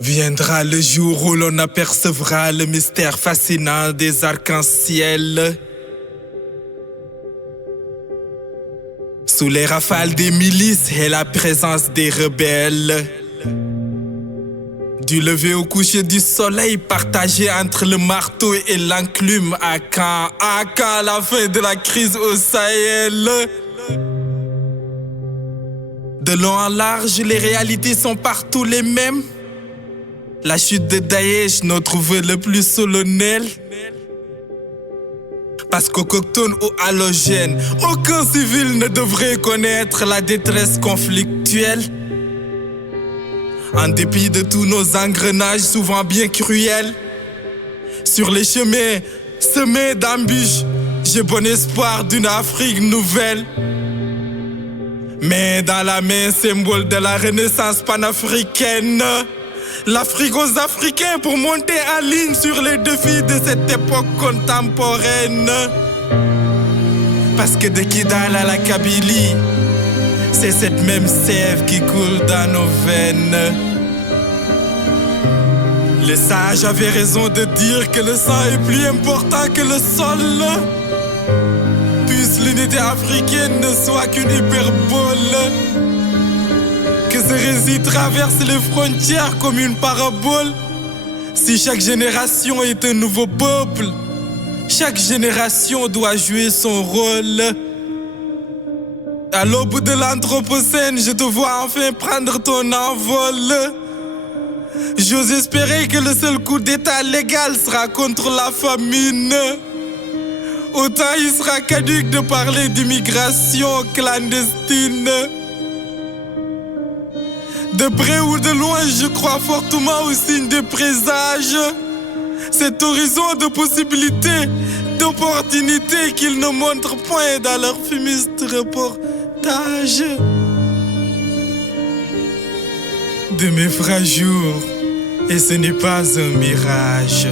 Viendra le jour où l'on apercevra le mystère fascinant des arcs-en-ciel. Sous les rafales des milices et la présence des rebelles. Du lever au coucher du soleil partagé entre le marteau et l'enclume à quand la fin de la crise au Sahel. De long en large, les réalités sont partout les mêmes. La chute de Daesh, notre vœu le plus solennel. Parce qu'autochtone ou halogène, aucun civil ne devrait connaître la détresse conflictuelle. En dépit de tous nos engrenages souvent bien cruels, sur les chemins semés d'embûches, j'ai bon espoir d'une Afrique nouvelle. Mais dans la main, symbole de la renaissance panafricaine, l'Afrique aux Africains pour monter en ligne sur les défis de cette époque contemporaine. Parce que de Kidal à la Kabylie, c'est cette même sève qui coule dans nos veines. Les sages avaient raison de dire que le sang est plus important que le sol. Puisse l'unité africaine ne soit qu'une hyperbole. Que ce récit traverse les frontières comme une parabole. Si chaque génération est un nouveau peuple, chaque génération doit jouer son rôle. À l'aube de l'anthropocène, je te vois enfin prendre ton envol. J'ose espérer que le seul coup d'état légal sera contre la famine. Autant il sera caduc de parler d'immigration clandestine. De près ou de loin, je crois fortement au signe de présage. Cet horizon de possibilités, d'opportunités qu'ils ne montrent point dans leur fumiste reportage. De mes vrais jours, et ce n'est pas un mirage.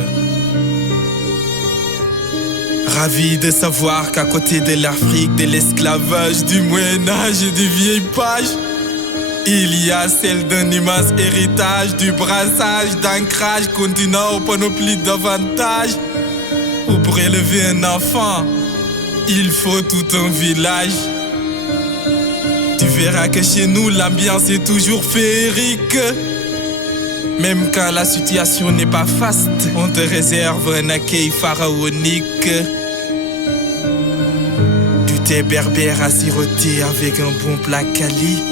Ravi de savoir qu'à côté de l'Afrique, de l'esclavage, du Moyen-Âge et des vieilles pages, il y a celle d'un immense héritage, du brassage, d'ancrage continent aux panoplies d'avantages. Où pour élever un enfant, il faut tout un village. Tu verras que chez nous, l'ambiance est toujours féerique. Même quand la situation n'est pas faste, on te réserve un accueil pharaonique. Du thé berbère à siroter avec un bon plat quali.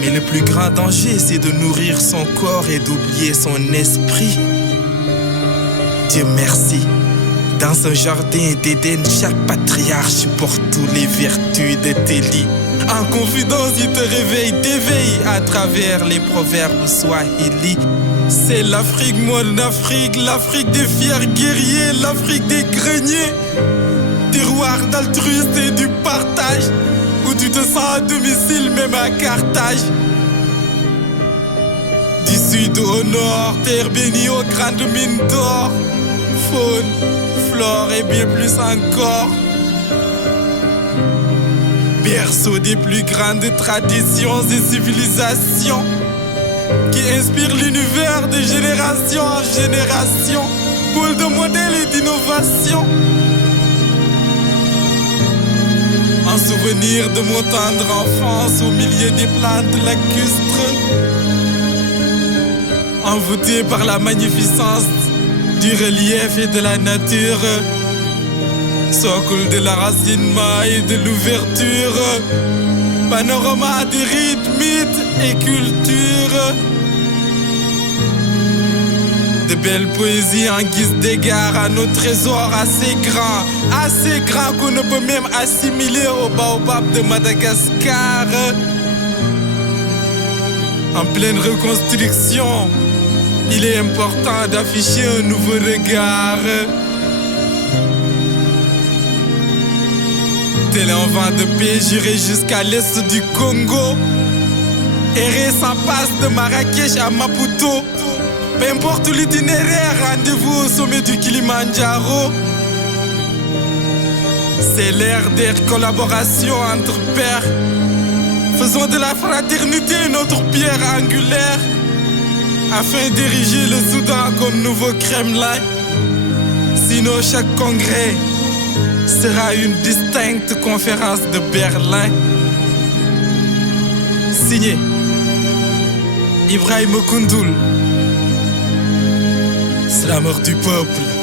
Mais le plus grand danger, c'est de nourrir son corps et d'oublier son esprit. Dieu merci, dans un jardin d'Éden, chaque patriarche porte toutes les vertus de Téli. En confidence, il te réveille, t'éveille à travers les proverbes swahili. C'est l'Afrique, mon Afrique, l'Afrique des fiers guerriers, l'Afrique des greniers. Terroir d'altruisme et du partage, où tu te sens à domicile même à Carthage. Du sud au nord, terre bénie aux grandes mines d'or. Faune, flore et bien plus encore. Berceau des plus grandes traditions et civilisations qui inspirent l'univers de génération en génération. Pôle de modèles et d'innovation. En souvenir de mon tendre enfance au milieu des plantes lacustres, envoûté par la magnificence du relief et de la nature, socle de l'enracinement et de l'ouverture, panorama des rites, mythes et cultures. De belles poésies en guise d'égard à nos trésors assez grands qu'on ne peut même assimiler au baobab de Madagascar. En pleine reconstruction, il est important d'afficher un nouveau regard. Tel un vent de paix juré jusqu'à l'est du Congo, errer sans passe de Marrakech à Maputo. Peu importe l'itinéraire, rendez-vous au sommet du Kilimandjaro. C'est l'ère des collaborations entre pairs. Faisons de la fraternité notre pierre angulaire. afin d'ériger le Soudan comme nouveau Kremlin. Sinon, chaque congrès sera une distincte conférence de Berlin. Signé Ibrahim Koundoul. C'est la mort du peuple.